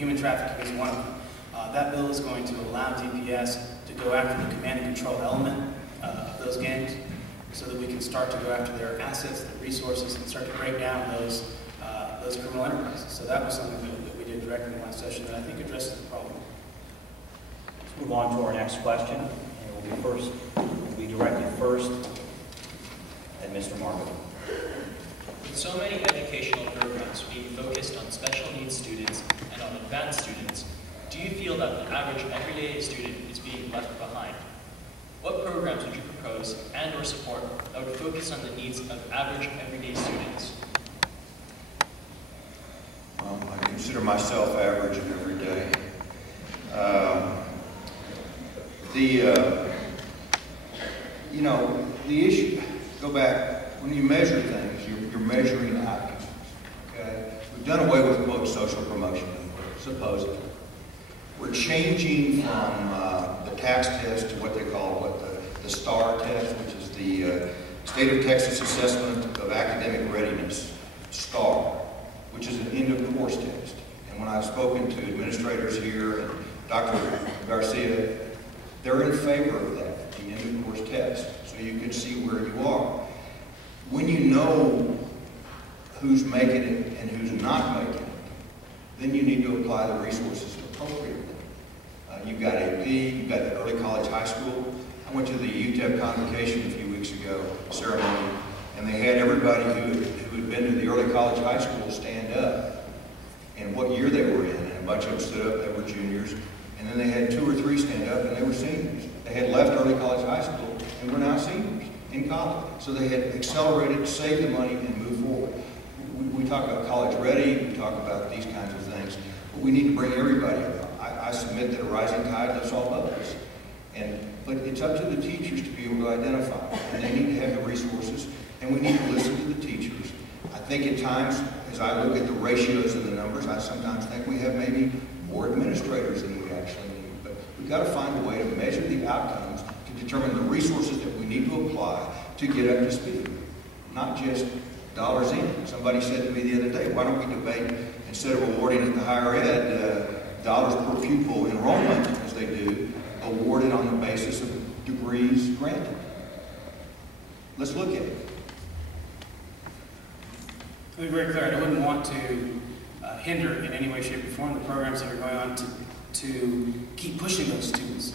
human trafficking is one of them. That bill is going to allow DPS to go after the command and control element of those gangs so that we can start to go after their assets, their resources, and start to break down those criminal enterprises. So that was something that we did directly in the last session that I think addresses the problem. Let's move on to our next question. And it will be directed first at Mr. Margot. With so many educational programs being focused on special needs students and on advanced students, do you feel that the average everyday student is being left behind? What programs would you propose and or support that would focus on the needs of average everyday students? I consider myself average and everyday. The issue, go back, when you measure things, you're measuring outcomes, okay? We've done away with, quote, social promotion, supposedly. We're changing from the tax test to what they call the STAR test, which is the State of Texas Assessment of Academic Readiness, STAR, which is an end-of-course test. And when I've spoken to administrators here and Dr. Garcia, they're in favor of that, the end-of-course test, so you can see where you are. When you know who's making it and who's not making it, then you need to apply the resources appropriately. You've got AP, you've got the early college high school. I went to the UTEP convocation a few weeks ago, ceremony, and they had everybody who had been to the early college high school stand up and what year they were in, and a bunch of them stood up, they were juniors, and then they had 2 or 3 stand up and they were seniors. They had left early college high school and were now seniors in college. So they had accelerated, saved the money, and moved forward. We talk about college ready, we talk about these kinds of things, but we need to bring everybody up. I submit that a rising tide lifts all boats. But it's up to the teachers to be able to identify, and they need to have the resources, and we need to listen to the teachers. I think at times, as I look at the ratios of the numbers, I sometimes think we have maybe more administrators than we actually need. But we've got to find a way to measure the outcomes to determine the resources that we need to apply to get up to speed, not just dollars in. Somebody said to me the other day, why don't we debate, instead of awarding at the higher ed, dollars per pupil enrollment, as they do, awarded on the basis of degrees granted. Let's look at it. To be very clear, I wouldn't want to hinder in any way, shape, or form the programs that are going on to keep pushing those students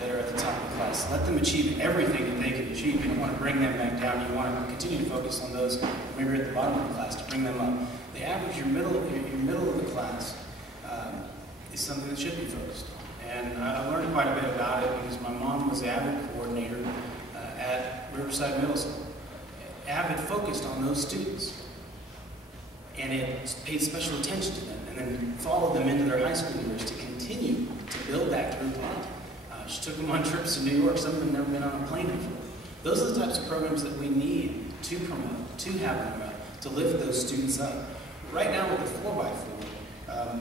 that are at the top of the class. Let them achieve everything that they can achieve. You don't want to bring them back down. You want to continue to focus on those maybe at the bottom of the class to bring them up. The average, your middle of the class is something that should be focused on. And I learned quite a bit about it because my mom was the AVID coordinator at Riverside Middle School. AVID focused on those students, and it paid special attention to them, and then followed them into their high school years to continue to build that group up. She took them on trips to New York. Some of them never been on a plane before. Those are the types of programs that we need to promote, to have them to lift those students up. Right now with the 4x4,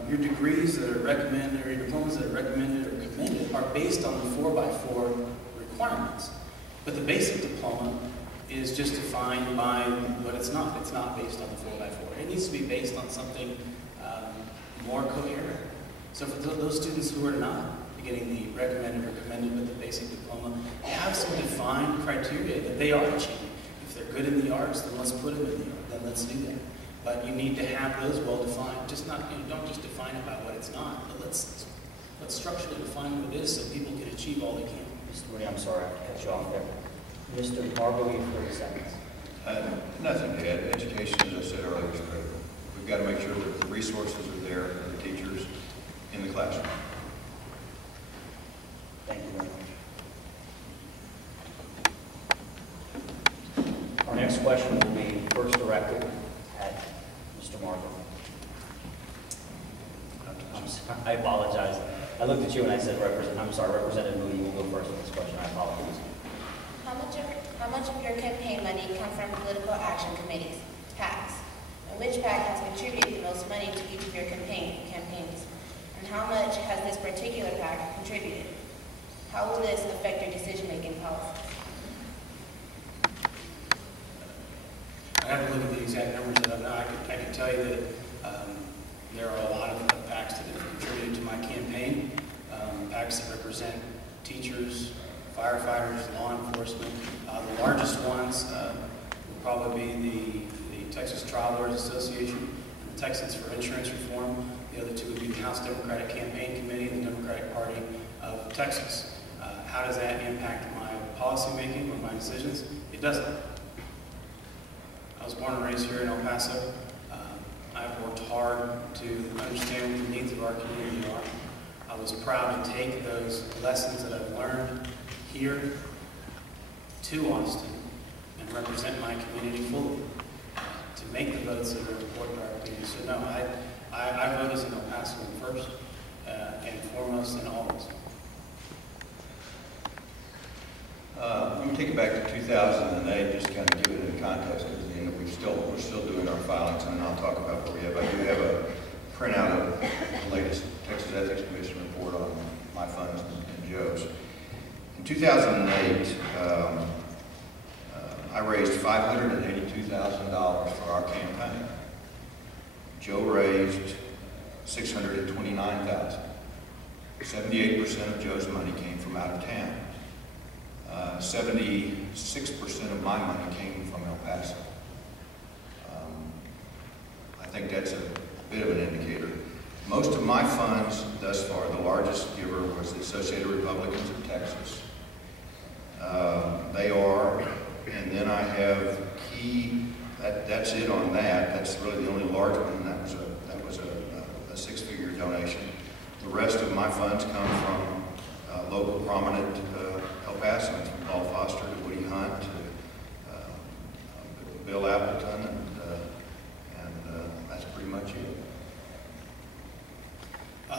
your degrees that are recommended or your diplomas that are recommended or commended are based on the 4x4 requirements. But the basic diploma is just defined by what it's not. It's not based on the 4x4. It needs to be based on something more coherent. So for those students who are not getting the recommended or commended with the basic diploma, have some defined criteria that they are achieving. If they're good in the arts, then let's put them in the arts. Then let's do that. But you need to have those well defined. Just not, don't just define it by what it's not, but let's structurally define what it is so people can achieve all they can. Mr. Woody, I'm sorry, I have to cut you off there. Mr. Margot, you have 30 seconds. Nothing to add. Education, as I said earlier, is critical. We've got to make sure that the resources are there for the teachers in the classroom. Thank you very much. Our next question will be first directed at Mr. Margot. I apologize. I looked at you and I said, Representative Moody, you will go first with this question. I apologize. How much of your campaign money comes from political action committees, PACs? And which PAC has contributed the most money to each of your campaigns? And how much has this particular PAC contributed? How will this affect your decision-making policies? I have to look at the exact numbers that I know. I can tell you that there are a lot of PACs that have contributed campaign. PACs that represent teachers, firefighters, law enforcement. The largest ones will probably be the Texas Trial Lawyers Association and the Texans for Insurance Reform. The other two would be the House Democratic Campaign Committee and the Democratic Party of Texas. How does that impact my policy making or my decisions? It doesn't. I was born and raised here in El Paso. I've worked hard to understand what the needs of our community are. I was proud to take those lessons that I've learned here to Austin and represent my community fully to make the votes that are important to our community. So no, I vote as an El Pasoan first and foremost and always. Let me take it back to 2008, just to kind of give it in context, because we're still doing our filings, and I'll talk about what we have. I do have a printout of the latest Texas Ethics Commission report on my funds and Joe's. In 2008, I raised $582,000 for our campaign. Joe raised $629,000. 78% of Joe's money came from out of town. 76% of my money came from El Paso. I think that's a bit of an indicator. Most of my funds thus far, the largest giver was the Associated Republicans of Texas. They are, and then I have key, that's it on that. That's really the only large one, and that was a six-figure donation. The rest of my funds come from local prominent El Pasoans, from Paul Foster to Woody Hunt to Bill Appleton, and that's pretty much it. I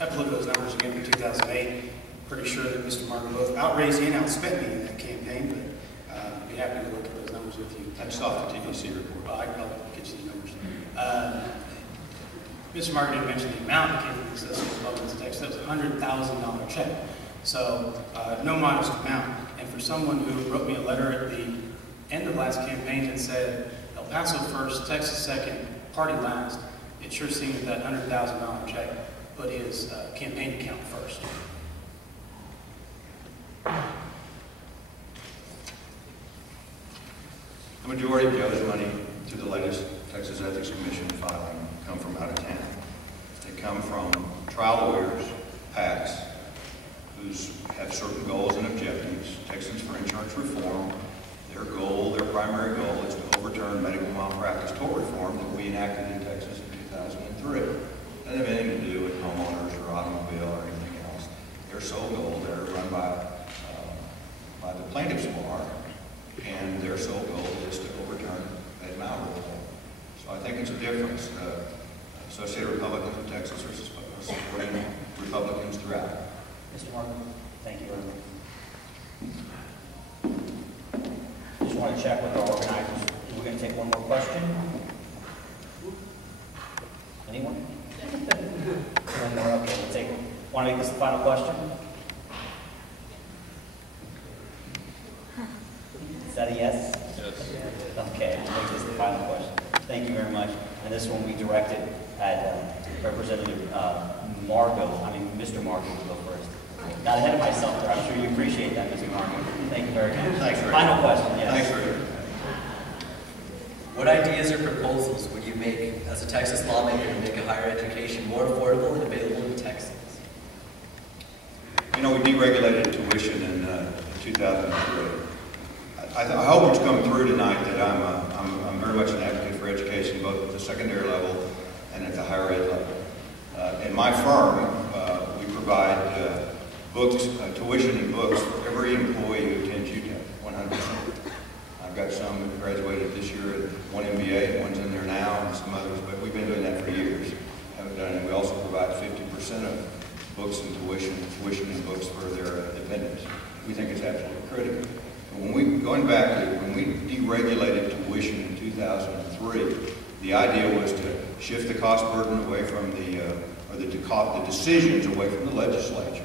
have to look at those numbers again for 2008. Pretty sure that Mr. Martin both outraised and outspent me in that campaign, but I'd be happy to look at those numbers with you. That's off the TDC report. Well, I'll get you the numbers. Mr. Martin didn't mention the amount that came from the Associated Republicans of Texas. That was a $100,000 check. So no modest amount. And for someone who wrote me a letter at the end of last campaign that said, El Paso first, Texas second, party last, it sure seemed that $100,000 check put his campaign account first. The majority of Joe's money through the latest Texas Ethics Commission filing come from out of town. They come from trial lawyers, PACs, who have certain goals and objectives. Texans for Insurance Reform, their primary goal is to overturn medical malpractice tort reform that we enacted in Texas in 2003. It doesn't have anything to do with homeowners or automobile or anything else. Their sole goal, they're run by the plaintiff's bar, and their sole goal is to overturn that malpractice reform. So I think it's a difference. Associated Republicans of Texas are supporting Republicans throughout. Mr. Martin, thank you very much. Just want to check with our organizers. We're going to take one more question. Anyone? One more. Okay, we'll take. Want to make this the final question? Is that a yes? Yes. Okay, we'll make this the final question. Thank you very much. And this one we directed at Representative Mr. Margo will go first. Got ahead of myself there. I'm sure you appreciate that, Mr. Margo. Thank you very much. Thanks, Rick. Final question, yes. Thanks, Rick. What ideas or proposals would you make as a Texas lawmaker to make a higher education more affordable and available to Texans? You know, we deregulated tuition in 2003. I hope it's come through tonight that I'm very much an advocate for education, both at the secondary level and at the higher ed level. In my firm, we provide books, tuition and books for every employee who attends UTEP, 100%. I've got some that graduated this year, one MBA, one's in there now, and some others, but we've been doing that for years. Haven't done it. We also provide 50% of books and tuition and books for their dependents. We think it's absolutely critical. Going back to when we deregulated tuition in 2003, the idea was to shift the cost burden away from the decisions away from the legislature,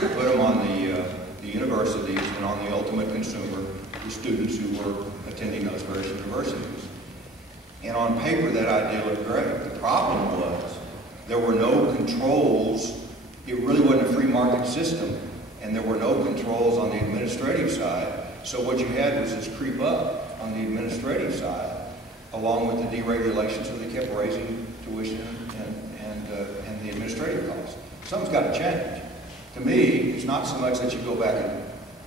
put them on the universities and on the ultimate consumer, the students who were attending those various universities. And on paper, that idea looked great. The problem was there were no controls it really wasn't a free market system, and there were no controls on the administrative side. So what you had was this creep up on the administrative side, along with the deregulation, so they kept raising tuition and the administrative costs. Something's got to change. To me, it's not so much that you go back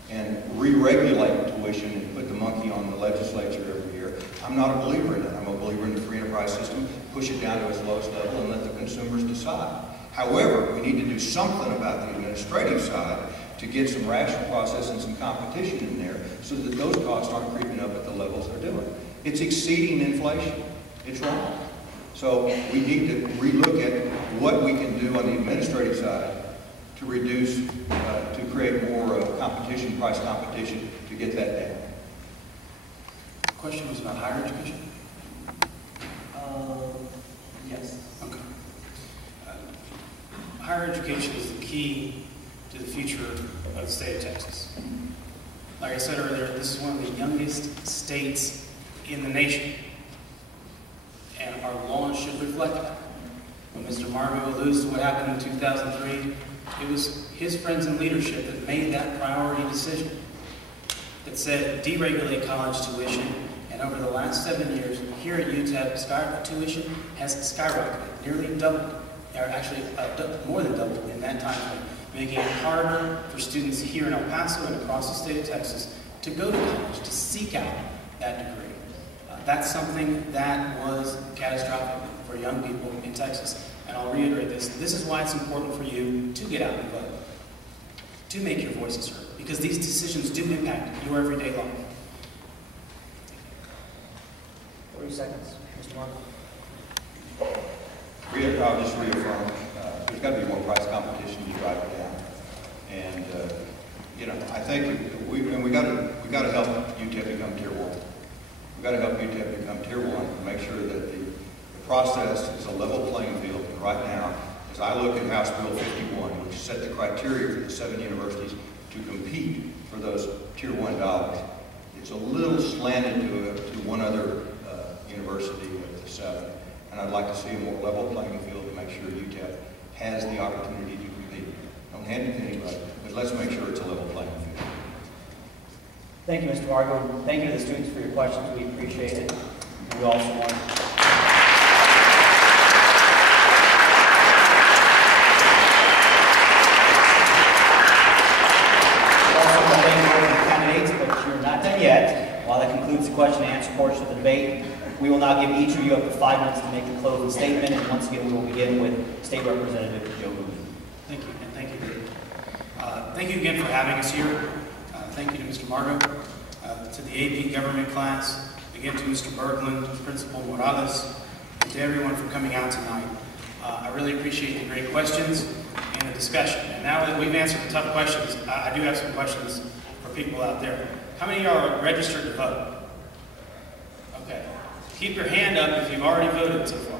and re-regulate tuition and put the monkey on the legislature every year. I'm not a believer in that. I'm a believer in the free enterprise system, push it down to its lowest level and let the consumers decide. However, we need to do something about the administrative side to get some rational process and some competition in there so that those costs aren't creeping up at the levels they're doing. It's exceeding inflation. It's wrong. So we need to relook at what we can do on the administrative side to reduce, to create more competition, price competition, to get that down. The question was about higher education? Yes. Okay. Higher education is the key to the future of the state of Texas. Like I said earlier, this is one of the youngest states in the nation, and our laws should reflect that. When Mr. Margo alludes to what happened in 2003, it was his friends in leadership that made that priority decision that said deregulate college tuition, and over the last 7 years, here at UTEP, tuition has skyrocketed, nearly doubled, or actually more than doubled in that time frame, making it harder for students here in El Paso and across the state of Texas to go to college, to seek out that degree. That's something that was catastrophic for young people in Texas. And I'll reiterate this. This is why it's important for you to get out and vote, to make your voices heard, because these decisions do impact your everyday life. 30 seconds. Mr. Mark. I'll just reaffirm, there's got to be more price competition to drive it down. And, you know, I think we got to help UTEP become Tier 1. We've got to help UTEP become Tier 1 and make sure that the process is a level playing field. And right now, as I look at House Bill 51, which set the criteria for the 7 universities to compete for those Tier 1 dollars, it's a little slanted to one other university with the 7. And I'd like to see a more level playing field to make sure UTEP has the opportunity to compete. Don't hand it to anybody, but let's make sure it's a level playing field. Thank you, Mr. Margo. Thank you to the students for your questions. We appreciate it. We also want to yet. While that concludes the question and answer portion of the debate, we will now give each of you up to 5 minutes to make a closing statement, and once again we will begin with State Representative Joe Moody. Thank you, and thank you, Dave. Thank you again for having us here. Thank you to Mr. Margo, to the AP government class, again to Mr. Berglund, Principal Morales, and to everyone for coming out tonight. I really appreciate the great questions and the discussion. And now that we've answered the tough questions, I do have some questions for people out there. How many are registered to vote? Okay. Keep your hand up if you've already voted so far.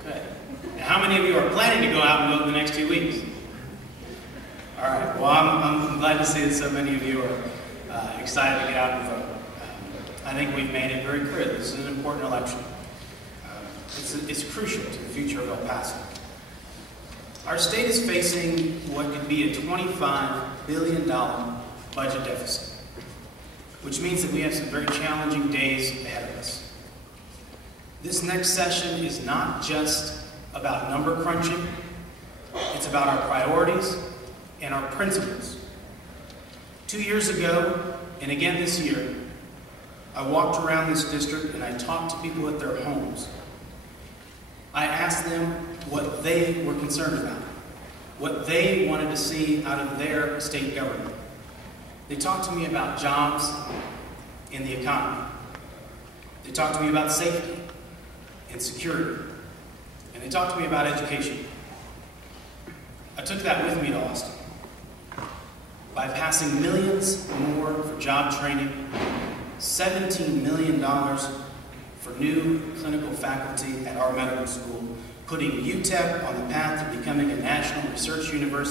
Okay. Now, how many of you are planning to go out and vote in the next 2 weeks? All right. Well, I'm glad to see that so many of you are excited to get out and vote. I think we've made it very clear this is an important election. It's crucial to the future of El Paso. Our state is facing what could be a $25 billion budget deficit, which means that we have some very challenging days ahead of us. This next session is not just about number crunching, it's about our priorities and our principles. 2 years ago, and again this year, I walked around this district and I talked to people at their homes. I asked them what they were concerned about, what they wanted to see out of their state government. They talked to me about jobs and the economy. They talked to me about safety and security. And they talked to me about education. I took that with me to Austin. By passing millions more for job training, $17 million for new clinical faculty at our medical school, putting UTEP on the path to becoming a national research university.